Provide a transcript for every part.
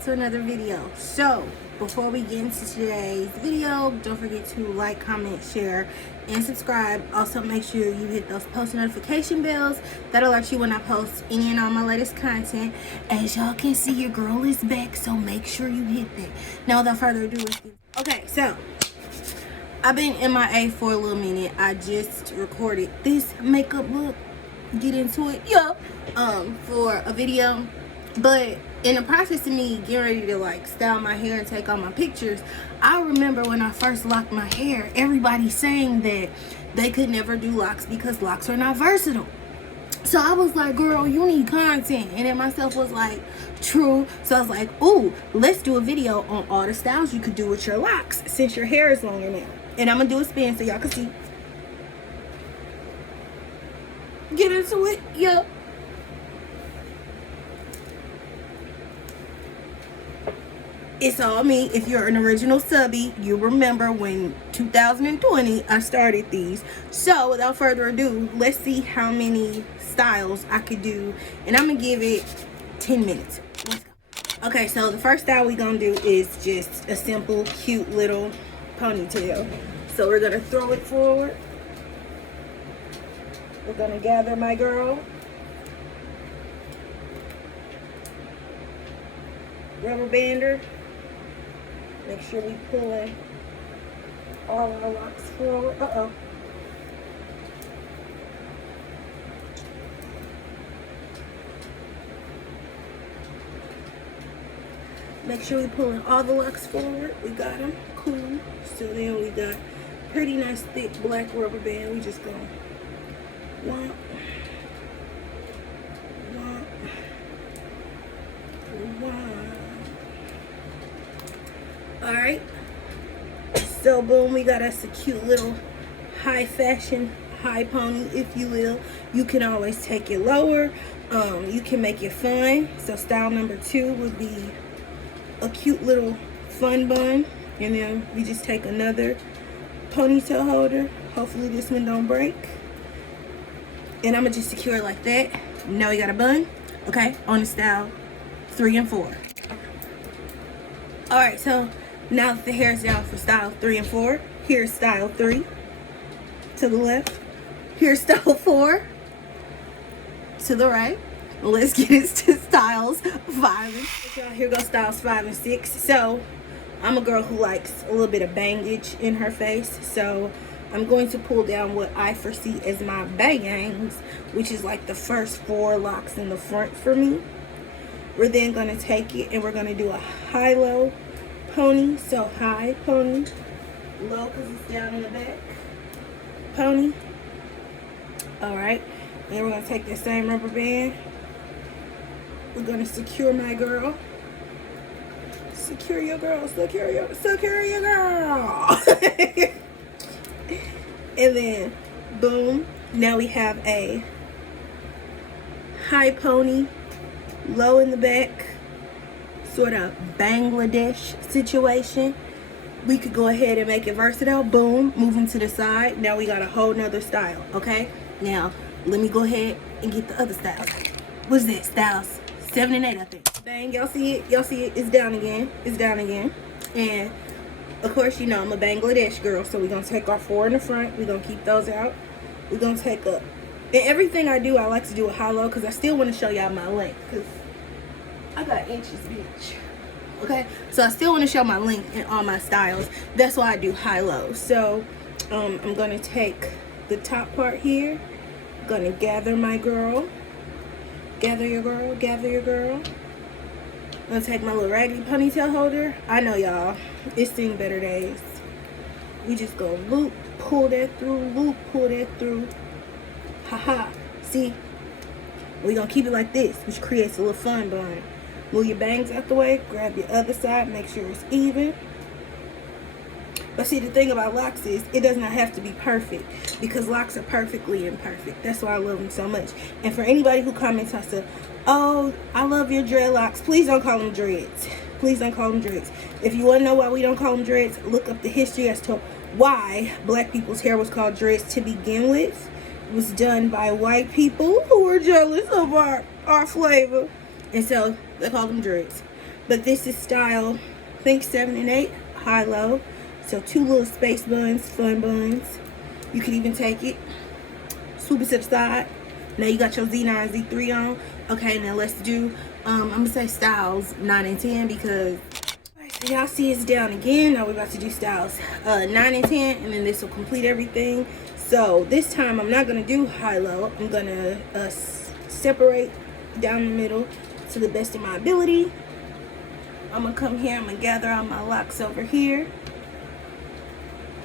back to another video. So before we get into today's video, don't forget to like, comment, share, and subscribe. Also make sure you hit those post notification bells that alert you when I post any and all my latest content. As y'all can see, your girl is back, so make sure you hit that. Now without further ado, let's get okay. So I've been MIA for a little minute. I just recorded this makeup look, get into it, for a video. But in the process of me getting ready to like style my hair and take all my pictures, I remember when I first locked my hair, everybody saying that they could never do locks because locks are not versatile. So I was like, girl, you need content. And then myself was like, true. So I was like, ooh, let's do a video on all the styles you could do with your locks since your hair is longer now. And I'm gonna do a spin so y'all can see. Get into it, yup. It's all me. If you're an original subby, you remember when 2020 I started these. So without further ado, let's see how many styles I could do, and I'm gonna give it 10 minutes. Let's go. Okay, so the first style we're gonna do is just a simple cute little ponytail. So we're gonna throw it forward. We're gonna gather my girl, rubber bander. Make sure we pull in all our locks forward. Make sure we pull in all the locks forward. We got them. Cool. So then we got pretty nice thick black rubber band. We just go one. Alright, so boom, we got us a cute little high fashion high pony, if you will. You can always take it lower, you can make it fun. So style number 2 would be a cute little fun bun, and then we just take another ponytail holder. Hopefully this one don't break, and I'm gonna just secure it like that. Now we got a bun. Okay, on the style 3 and 4. Alright, so now that the hair is down for style 3 and 4, here's style 3 to the left. Here's style 4 to the right. Let's get into styles 5 and 6. Y'all, here go styles 5 and 6. So I'm a girl who likes a little bit of bangage in her face. So I'm going to pull down what I foresee as my bangs, which is like the first 4 locks in the front for me. We're then going to take it and we're going to do a high-low pony. So high pony, low because it's down in the back, pony. Alright, then we're going to take the same rubber band. We're going to secure my girl. Secure your girl, secure your girl. And then boom, now we have a high pony, low in the back, sort of Bangladesh situation. We could go ahead and make it versatile. Boom, moving to the side. Now we got a whole nother style. Okay, now let me go ahead and get the other style. What's that? Styles 7 and 8, I think. Bang, y'all see it? Y'all see it? It's down again. It's down again. And of course, you know I'm a Bangladesh girl, so we're gonna take our 4 in the front. We're gonna keep those out. We're gonna take up, and everything I do, I like to do a high-low because I still want to show y'all my length, because I got inches, bitch. Okay, so I still want to show my length in all my styles. That's why I do high-low. So I'm gonna take the top part here. I'm gonna gather my girl. Gather your girl. Gather your girl. I'm gonna take my little raggedy ponytail holder. I know y'all, it's seen better days. We just go loop, pull that through, loop, pull that through. Haha. See? We're gonna keep it like this, which creates a little fun bun. Move your bangs out the way, grab your other side, make sure it's even. But see, the thing about locks is it does not have to be perfect, because locks are perfectly imperfect. That's why I love them so much. And for anybody who comments, I said, oh, I love your dreadlocks, please don't call them dreads. Please don't call them dreads. If you want to know why we don't call them dreads, look up the history as to why black people's hair was called dreads to begin with. It was done by white people who were jealous of our flavor, and so they call them dreads. But this is style, I think 7 and 8, high-low. So 2 little space buns, fun buns. You can even take it, swoop it to the side. Now you got your Z9, Z3 on. Okay, now let's do, I'm gonna say styles 9 and 10 because, so y'all see it's down again. Now we're about to do styles 9 and 10, and then this will complete everything. So this time I'm not gonna do high-low. I'm gonna separate down the middle to the best of my ability. I'm gonna come here, I'm gonna gather all my locks over here.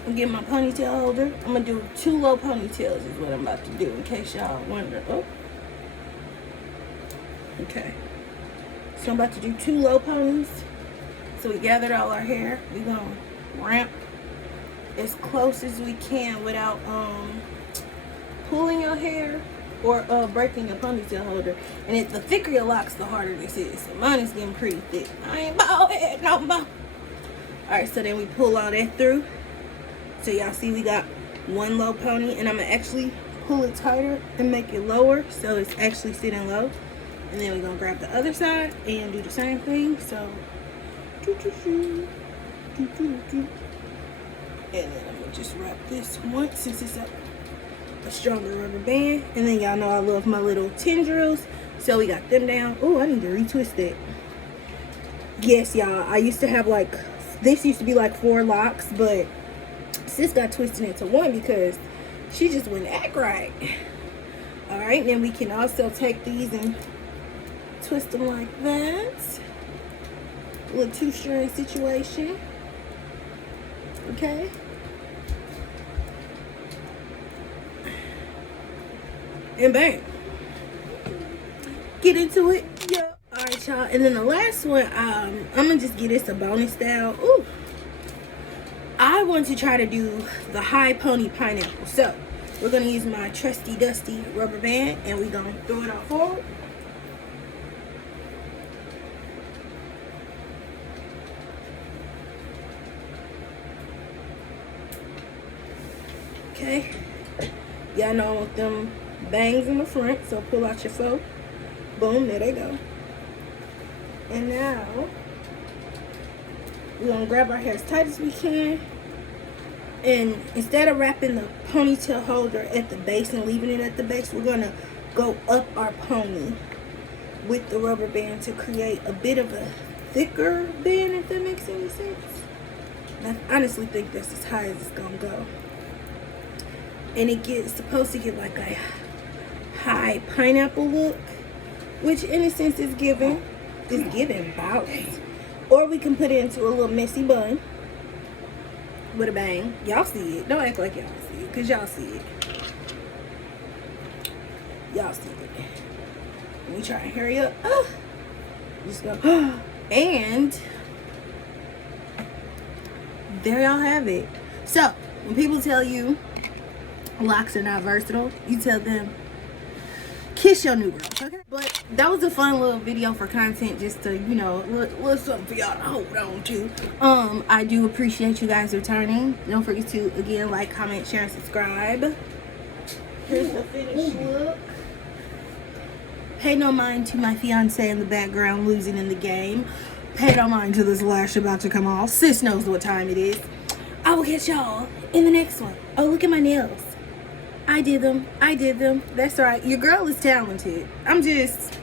I'm gonna get my ponytail holder. I'm gonna do 2 low ponytails is what I'm about to do, in case y'all wonder. Oh. Okay. So I'm about to do 2 low ponies. So we gathered all our hair. We're gonna ramp as close as we can without pulling your hair or breaking your ponytail holder. And the thicker your locks, the harder this is. So mine is getting pretty thick. I ain't bald head no more. Alright, so then we pull all that through. So y'all see we got 1 low pony, and I'm gonna actually pull it tighter and make it lower so it's actually sitting low. And then we're gonna grab the other side and do the same thing. So and then I'm gonna just wrap this once since it's a stronger rubber band. And then y'all know I love my little tendrils, so we got them down. Oh, I need to retwist that. Yes, y'all, I used to have like, this used to be like 4 locks, but sis got twisted into 1 because she just wouldn't act right. All right, then we can also take these and twist them like that. A little 2-string situation. Okay. And bang. Get into it. Yeah. Alright, y'all. And then the last one, I'm gonna just give this a bonus style. Ooh. I want to try to do the high pony pineapple. So we're gonna use my trusty dusty rubber band, and we're gonna throw it out forward. Okay, y'all know I want them bangs in the front, so pull out your faux. Boom, there they go. And now we're gonna grab our hair as tight as we can, and instead of wrapping the ponytail holder at the base and leaving it at the base, we're gonna go up our pony with the rubber band to create a bit of a thicker band, if that makes any sense. And I honestly think that's as high as it's gonna go. And it's supposed to get like a high pineapple look, which in a sense is given bounce. Or we can put it into a little messy bun with a bang. Y'all see it. Don't act like y'all see it, because y'all see it. Y'all see it. Let me try and hurry up. Just go. And there y'all have it. So when people tell you locks are not versatile, you tell them kiss your new girl, okay? But that was a fun little video for content, just to, you know, little something for y'all to hold on to. I do appreciate you guys returning. Don't forget to, again, like, comment, share, and subscribe. Here's the finished look. Pay no mind to my fiance in the background losing in the game. Pay no mind to this lash about to come off. Sis knows what time it is. I will catch y'all in the next one. Oh, look at my nails. I did them. That's right. Your girl is talented. I'm just